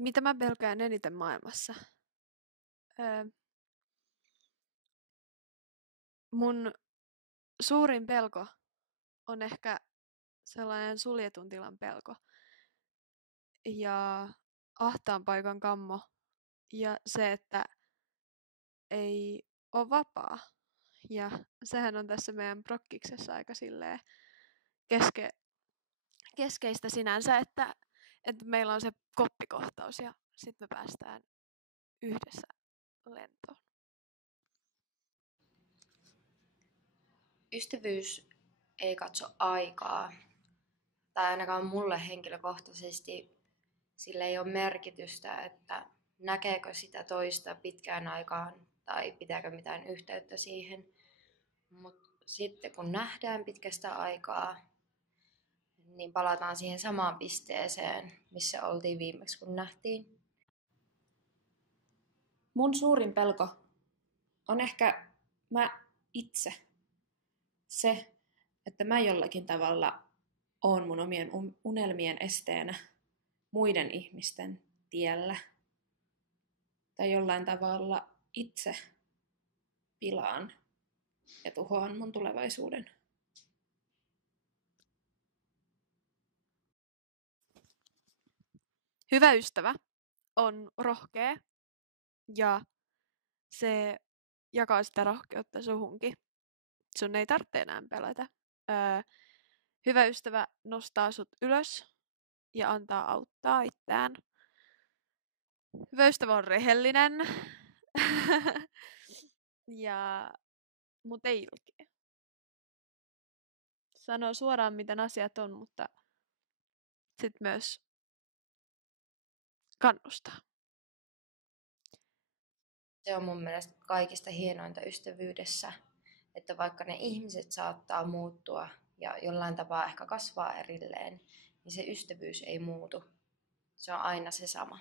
Mitä mä pelkään eniten maailmassa? Mun suurin pelko on ehkä sellainen suljetun tilan pelko ja ahtaan paikan kammo ja se, että ei ole vapaa. Ja sehän on tässä meidän prokkiksessa aika silleen keskeistä sinänsä, että meillä on se koppikohtaus ja sitten me päästään yhdessä lentoon. Ystävyys ei katso aikaa, tai ainakaan mulle henkilökohtaisesti sillä ei ole merkitystä, että näkeekö sitä toista pitkään aikaan tai pitääkö mitään yhteyttä siihen. Mutta sitten kun nähdään pitkästä aikaa, niin palataan siihen samaan pisteeseen, missä oltiin viimeksi kun nähtiin. Mun suurin pelko on ehkä mä itse. Se, että mä jollakin tavalla oon mun omien unelmien esteenä muiden ihmisten tiellä. Tai jollain tavalla itse pilaan ja tuhoan mun tulevaisuuden. Hyvä ystävä on rohkea ja se jakaa sitä rohkeutta suhunkin. Sun ei tarvitse enää pelätä. Hyvä ystävä nostaa sut ylös ja antaa auttaa itseään. Hyvä ystävä on rehellinen, mutta ei ilkeä. Sanoo suoraan, miten asiat on, mutta sitten myös kannustaa. Se on mun mielestä kaikista hienointa ystävyydessä, että vaikka ne ihmiset saattaa muuttua ja jollain tapaa ehkä kasvaa erilleen, niin se ystävyys ei muutu. Se on aina se sama.